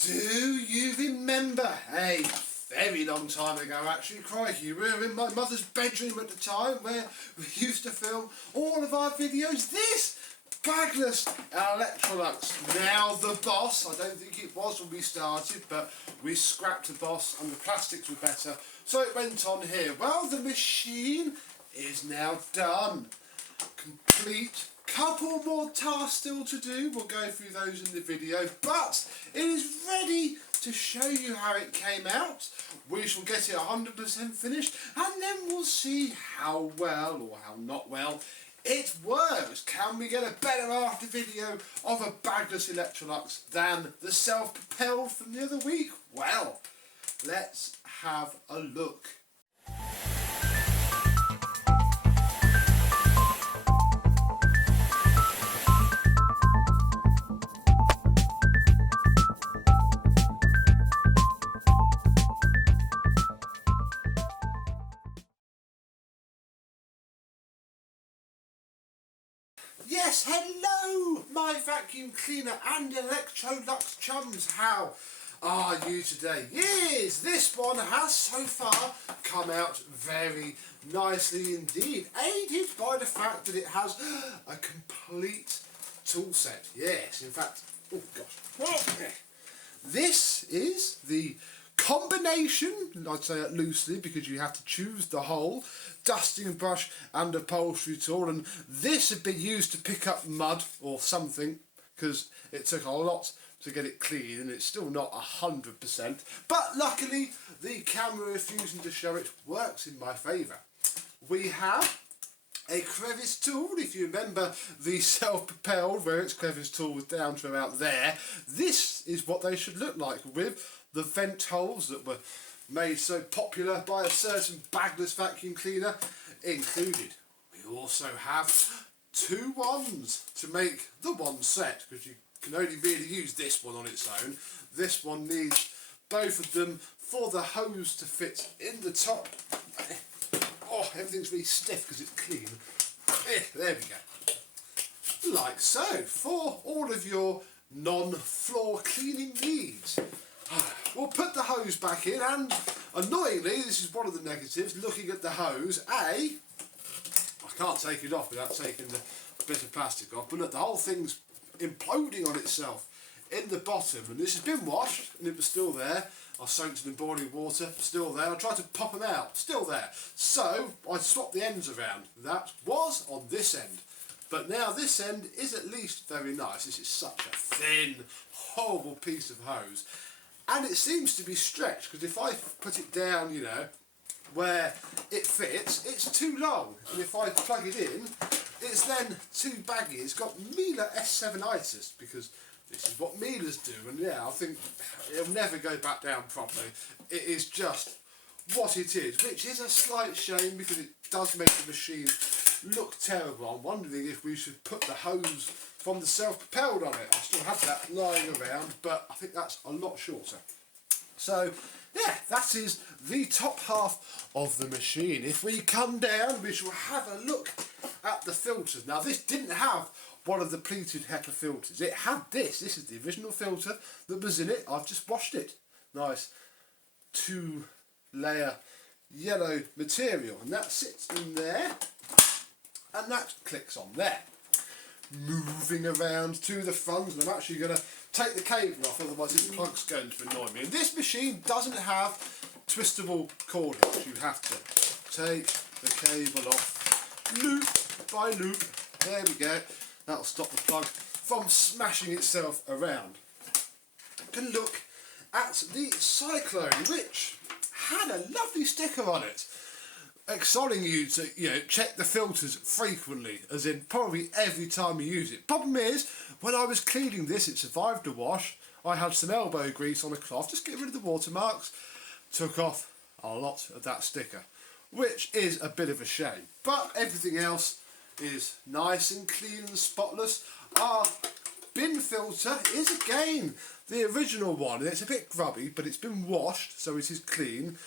Do you remember a very long time ago, actually, crikey, we were in my mother's bedroom at the time where we used to film all of our videos. This Bagless Electrolux, now the Boss. I don't think it was when we started, but we scrapped the Boss and the plastics were better, so it went on here. Well, the machine is now done, complete. Couple more tasks still to do, we'll go through those in the video, but it is ready to show you how it came out. We shall get it 100% finished and then we'll see how well or how not well it works. Can we get a better after video of a Bagless Electrolux than the self-propelled from the other week? Well, let's have a look. Yes, hello my vacuum cleaner and Electrolux chums, how are you today? Yes, this one has so far come out very nicely indeed, aided by the fact that it has a complete tool set. Yes, in fact, oh gosh, this is the combination, I'd say it loosely because you have to choose the whole, dusting brush and upholstery tool, and this had been used to pick up mud or something because it took a lot to get it clean and it's still not 100%, but luckily the camera refusing to show it works in my favour. We have a crevice tool. If you remember the self-propelled where its crevice tool was down to about there, this is what they should look like with the vent holes that were made so popular by a certain Bagless vacuum cleaner included. We also have two ones to make the one set because you can only really use this one on its own. This one needs both of them for the hose to fit in the top. Oh, everything's really stiff because it's clean. There we go. Like so, for all of your non-floor cleaning needs. We'll put the hose back in, and annoyingly, this is one of the negatives, looking at the hose, I can't take it off without taking the bit of plastic off, but look, the whole thing's imploding on itself in the bottom, and this has been washed, and it was still there. I soaked it in boiling water, still there. I tried to pop them out, still there. So, I swapped the ends around. That was on this end. But now this end is at least very nice. This is such a thin, horrible piece of hose. And it seems to be stretched, because if I put it down, you know, where it fits, it's too long. And if I plug it in, it's then too baggy. It's got Miele S7itis, because this is what Miele's do. And yeah, I think it'll never go back down properly. It is just what it is, which is a slight shame, because it does make the machine look terrible. I'm wondering if we should put the hose from the self-propelled on it. I still have that lying around, but I think that's a lot shorter. So yeah, that is the top half of the machine. If we come down, we shall have a look at the filters. Now this didn't have one of the pleated HEPA filters. It had this. This is the original filter that was in it. I've just washed it. Nice 2-layer yellow material, and that sits in there and that clicks on there. Moving around to the front, and I'm actually going to take the cable off, otherwise this plug's going to annoy me. And this machine doesn't have twistable cord hooks. You have to take the cable off loop by loop. There we go. That'll stop the plug from smashing itself around. You can look at the Cyclone, which had a lovely sticker on it, exhorting you to, you know, check the filters frequently, as in probably every time you use it. Problem is, when I was cleaning this, it survived the wash. I had some elbow grease on a cloth, just get rid of the watermarks, took off a lot of that sticker, which is a bit of a shame. But everything else is nice and clean and spotless. Our bin filter is again the original one, and it's a bit grubby, but it's been washed, so it is clean.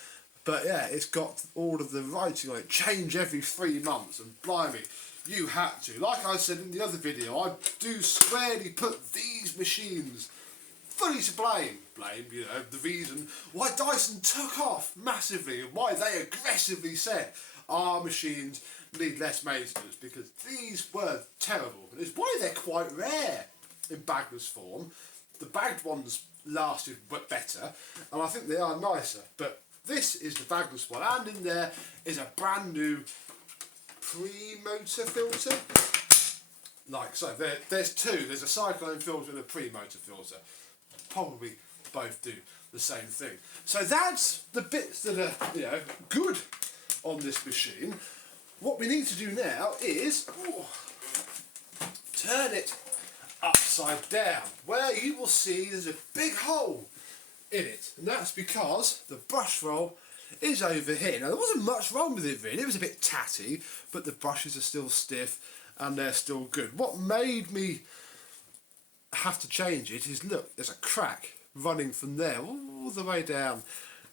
But yeah, it's got all of the writing on it. Change every 3 months, and blimey, you had to. Like I said in the other video, I do squarely put these machines fully to blame. You know, the reason why Dyson took off massively and why they aggressively said our machines need less maintenance, because these were terrible. And it's why they're quite rare in bagless form. The bagged ones lasted better, and I think they are nicer. But this is the bagless one, and in there is a brand new pre-motor filter. Like so, there's two. There's a cyclone filter and a pre-motor filter. Probably both do the same thing. So that's the bits that are, you know, good on this machine. What we need to do now is turn it upside down, where you will see there's a big hole in it, and that's because the brush roll is over here. Now there wasn't much wrong with it really, it was a bit tatty, but the brushes are still stiff and they're still good. What made me have to change it is, look, there's a crack running from there all the way down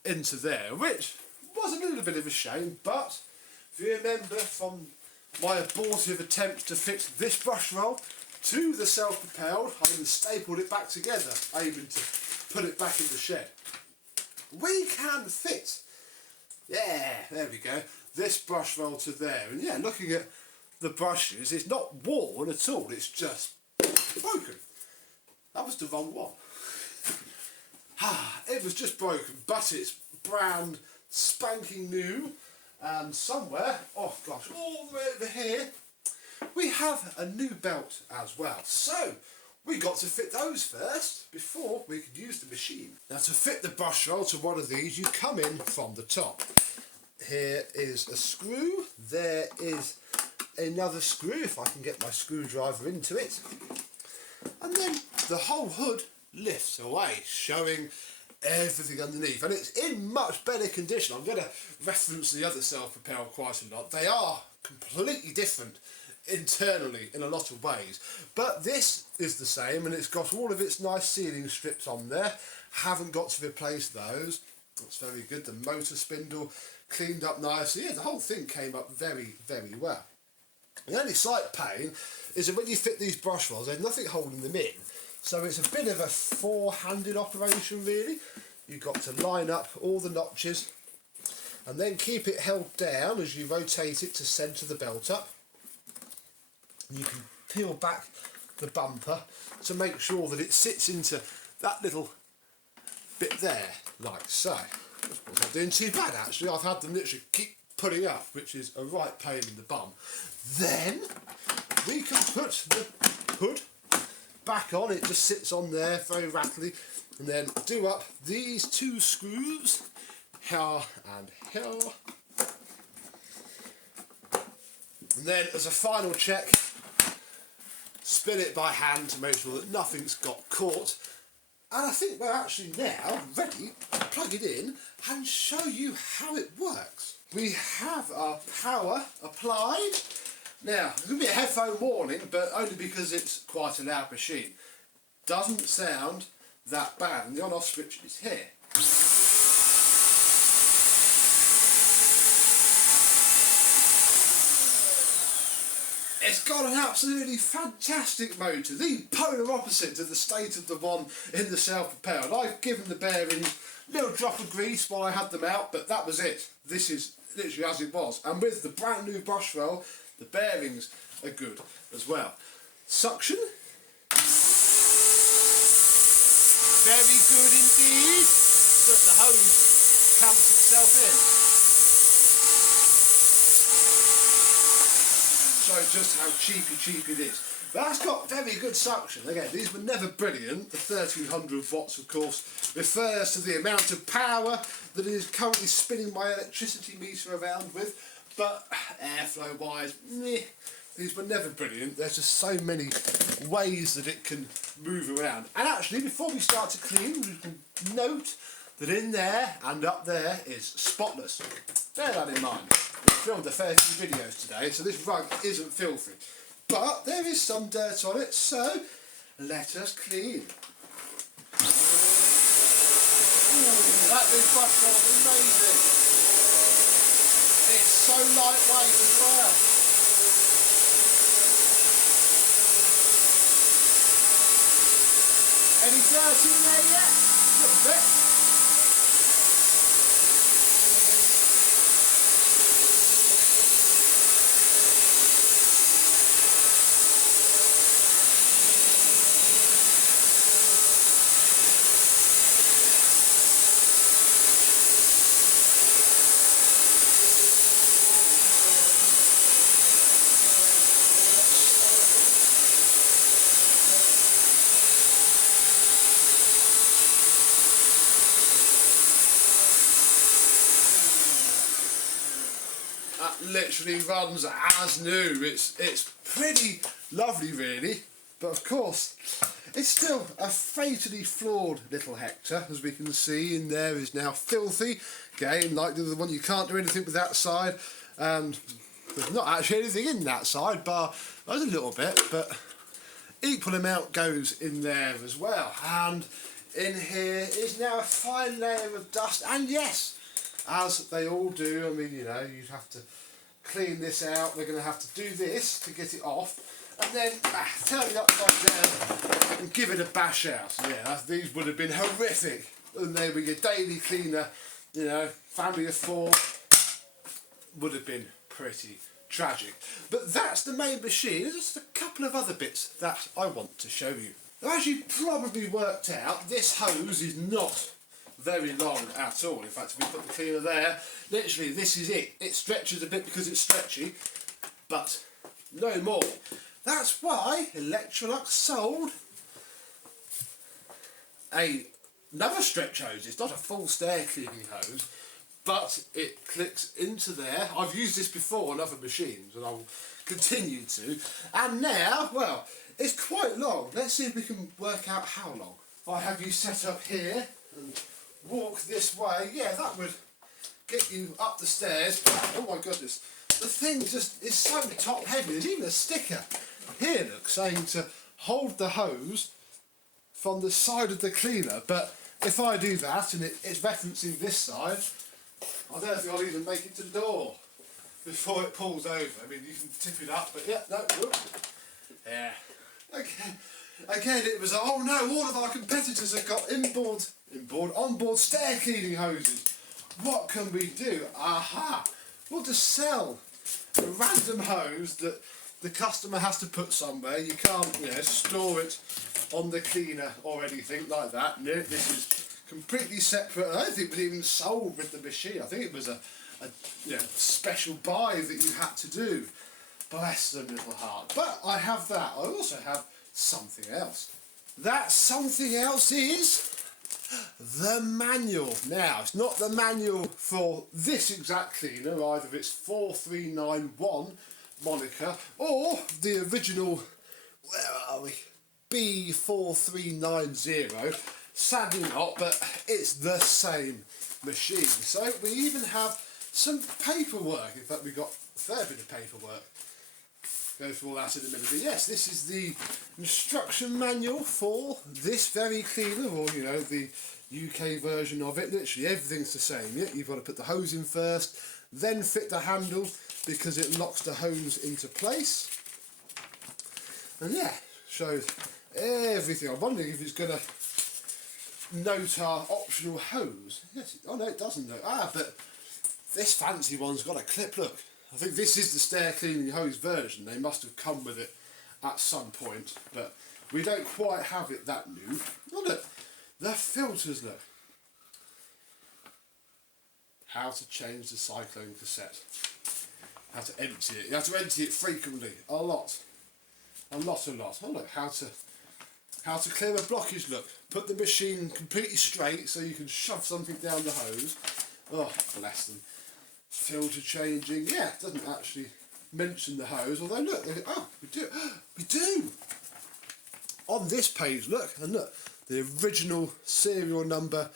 into there, which was a little bit of a shame. But if you remember from my abortive attempt to fit this brush roll to the self-propelled, I even stapled it back together, aiming to put it back in the shed. We can fit, yeah, there we go, this brush roll to there. And yeah, looking at the brushes, it's not worn at all, it's just broken. That was the wrong one. It was just broken, but it's brand spanking new. And somewhere, oh gosh, all the way over here, we have a new belt as well. So we got to fit those first before we could use the machine. Now to fit the brush roll to one of these, you come in from the top. Here is a screw, there is another screw, if I can get my screwdriver into it. And then the whole hood lifts away, showing everything underneath, and it's in much better condition. I'm going to reference the other self-propelled quite a lot. They are completely different internally in a lot of ways, but this is the same, and it's got all of its nice sealing strips on there. Haven't got to replace those. That's very good. The motor spindle cleaned up nicely. Yeah, the whole thing came up very, very well. The only slight pain is that when you fit these brush rolls, there's nothing holding them in. So it's a bit of a four-handed operation really. You've got to line up all the notches and then keep it held down as you rotate it to centre the belt up. You can peel back the bumper to make sure that it sits into that little bit there, like so. It's not doing too bad actually. I've had them literally keep putting up, which is a right pain in the bum. Then we can put the hood back on. It just sits on there very rattly, and then do up these two screws here and here, and then as a final check, spin it by hand to make sure that nothing's got caught. And I think we're actually now ready to plug it in and show you how it works. We have our power applied. Now, it's going to be a headphone warning, but only because it's quite a loud machine. Doesn't sound that bad, and the on-off switch is here. It's got an absolutely fantastic motor, the polar opposite to the state of the one in the self-propelled. I've given the bearings a little drop of grease while I had them out, but that was it. This is literally as it was. And with the brand new brush roll, the bearings are good as well. Suction. Very good indeed. But the hose clamps itself in. So just how cheap it is. But that's got very good suction. Again, these were never brilliant. The 1300 watts, of course, refers to the amount of power that is currently spinning my electricity meter around with. But airflow wise, meh, these were never brilliant. There's just so many ways that it can move around. And actually, before we start to clean, we can note that in there and up there is spotless. Bear that in mind. We filmed a fair few videos today, so this rug isn't filthy. But there is some dirt on it, so let us clean. Ooh, that big brush roll is amazing. It's so lightweight as well. Any dirt in there yet? A little bit. That literally runs as new. It's pretty lovely really, but of course it's still a fatally flawed little Hector, as we can see in there is now filthy. Again, like the other one, you can't do anything with that side, and there's not actually anything in that side, but there's a little bit, but equal amount goes in there as well. And in here is now a fine layer of dust, and yes, as they all do, I mean, you know, you'd have to clean this out, we're going to have to do this to get it off, and then turn it upside down and give it a bash out. Yeah, these would have been horrific, and they were your daily cleaner, you know, family of 4, would have been pretty tragic. But that's the main machine. There's just a couple of other bits that I want to show you. Now, as you probably worked out, this hose is not very long at all. In fact, if we put the cleaner there, literally this is it. It stretches a bit because it's stretchy, but no more. That's why Electrolux sold another stretch hose. It's not a full stair cleaning hose, but it clicks into there. I've used this before on other machines and I'll continue to. And now, well, it's quite long. Let's see if we can work out how long. If I have you set up here and walk this way, yeah, that would get you up the stairs. Oh my goodness, the thing just is so top heavy. There's even a sticker here, look, saying to hold the hose from the side of the cleaner, but if I do that and it's referencing this side, I don't think I'll even make it to the door before it pulls over. I mean, you can tip it up, but yeah, no, whoop. Yeah. Okay. Again, it was, oh no, all of our competitors have got onboard stair cleaning hoses. What can we do? Aha! We'll just sell a random hose that the customer has to put somewhere. You can't, you know, store it on the cleaner or anything like that. No, this is completely separate. I don't think it was even sold with the machine. I think it was a you know, special buy that you had to do. Bless them little heart. But I have that. I also have something else. That something else is the manual. Now, it's not the manual for this exact cleaner, either it's 4391 moniker or the original, where are we, B4390. Sadly not, but it's the same machine. So we even have some paperwork. In fact, we've got a fair bit of paperwork. Go through all that in a minute. But yes, this is the instruction manual for this very cleaner, or you know, the UK version of it. Literally everything's the same. Yeah, you've got to put the hose in first, then fit the handle because it locks the hose into place. And yeah, shows everything. I'm wondering if it's going to note our optional hose. Yes. Oh no, it doesn't note. But this fancy one's got a clip. Look. I think this is the stair cleaning hose version. They must have come with it at some point, but we don't quite have it that new. Oh look, the filters, look. How to change the cyclone cassette. How to empty it. You have to empty it frequently. A lot. Oh look, how to clear a blockage, look. Put the machine completely straight so you can shove something down the hose. Oh, bless them. Filter changing, yeah, it doesn't actually mention the hose, although look, oh, we do! On this page, look, and look, the original serial number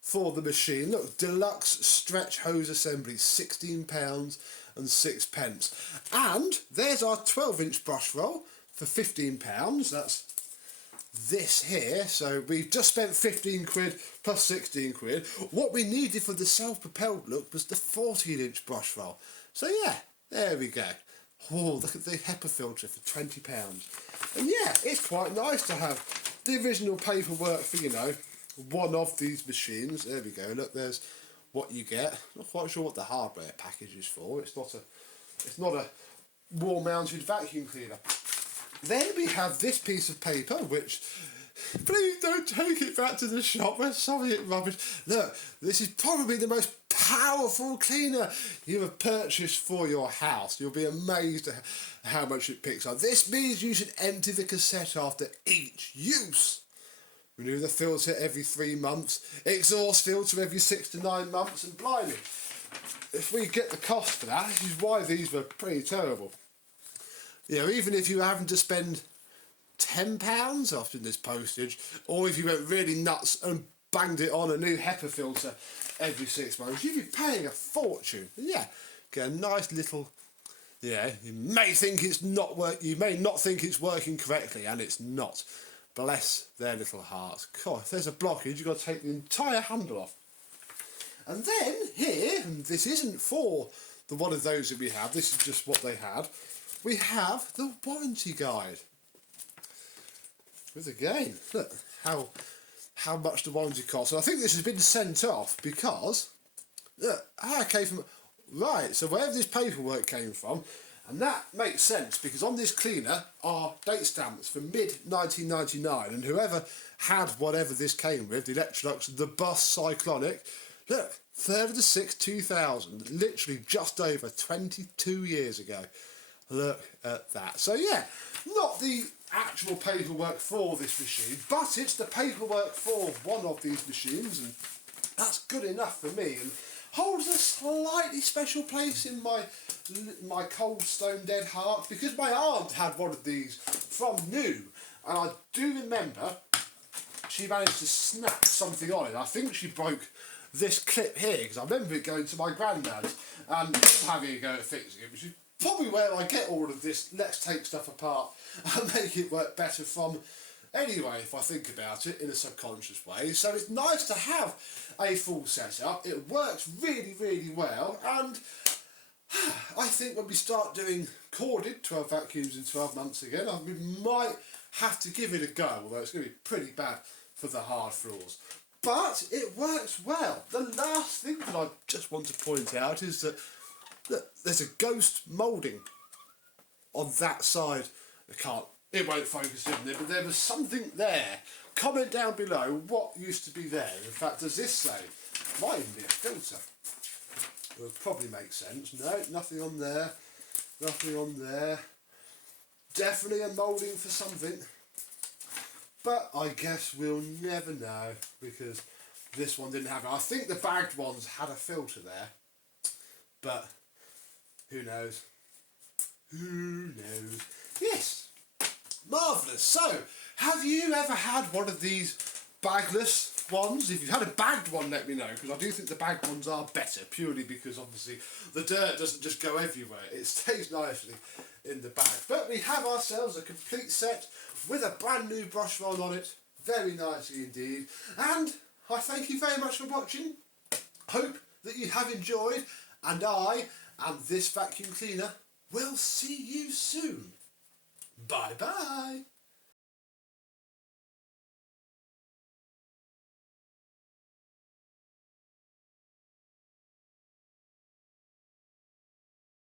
for the machine, look, deluxe stretch hose assembly, £16 and 6 pence. And there's our 12-inch brush roll for £15, that's this here, so we've just spent 15 quid plus 16 quid. What we needed for the self-propelled look was the 14-inch brush roll. So yeah, there we go. Oh, look at the HEPA filter for £20. And yeah, it's quite nice to have the original paperwork for, you know, one of these machines. There we go. Look, there's what you get. Not quite sure what the hardware package is for. It's not a wall-mounted vacuum cleaner. Then we have this piece of paper, which, please don't take it back to the shop. We're sorry it's rubbish. Look, this is probably the most powerful cleaner you have purchased for your house. You'll be amazed at how much it picks up. This means you should empty the cassette after each use. Renew the filter every 3 months, exhaust filter every 6 to 9 months, and blimey, if we get the cost for that, this is why these were pretty terrible. You know, even if you were having to spend £10 after this postage, or if you went really nuts and banged it on a new HEPA filter every 6 months, you'd be paying a fortune. Yeah, get a nice little, yeah, you may think it's not you may not think it's working correctly, and it's not. Bless their little hearts. God, if there's a blockage, you've got to take the entire handle off. And then here, and this isn't for the one of those that we have, this is just what they had, we have the warranty guide. With again, look how much the warranty costs. And I think this has been sent off because, look, came from, right, so wherever this paperwork came from, and that makes sense because on this cleaner are date stamps for mid-1999, and whoever had whatever this came with, the Electrolux, the Bus Cyclonic, look, 3rd of the 6th, 2000, literally just over 22 years ago. Look at that. So yeah, not the actual paperwork for this machine, but it's the paperwork for one of these machines, and that's good enough for me, and holds a slightly special place in my cold stone dead heart, because my aunt had one of these from new, and I do remember she managed to snap something on it. I think she broke this clip here, because I remember it going to my granddad's and having a go at fixing it, which is probably where I get all of this let's take stuff apart and make it work better from anyway, if I think about it in a subconscious way. So it's nice to have a full setup. It works really, really well, and I think when we start doing corded 12 vacuums in 12 months again, we might have to give it a go, although it's going to be pretty bad for the hard floors. But it works well. The last thing that I just want to point out is that look, there's a ghost moulding on that side. It won't focus in there, but there was something there. Comment down below what used to be there. In fact, does this say? Might even be a filter. It would probably make sense. No, nothing on there. Nothing on there. Definitely a moulding for something. But I guess we'll never know, because this one didn't have it. I think the bagged ones had a filter there. But who knows? Who knows? Yes. Marvellous. So, have you ever had one of these bagless ones? If you've had a bagged one, let me know, because I do think the bagged ones are better, purely because obviously the dirt doesn't just go everywhere. It stays nicely in the bag. But we have ourselves a complete set with a brand new brush roll on it. Very nicely indeed. And I thank you very much for watching. Hope that you have enjoyed, and I and this vacuum cleaner will see you soon. Bye bye.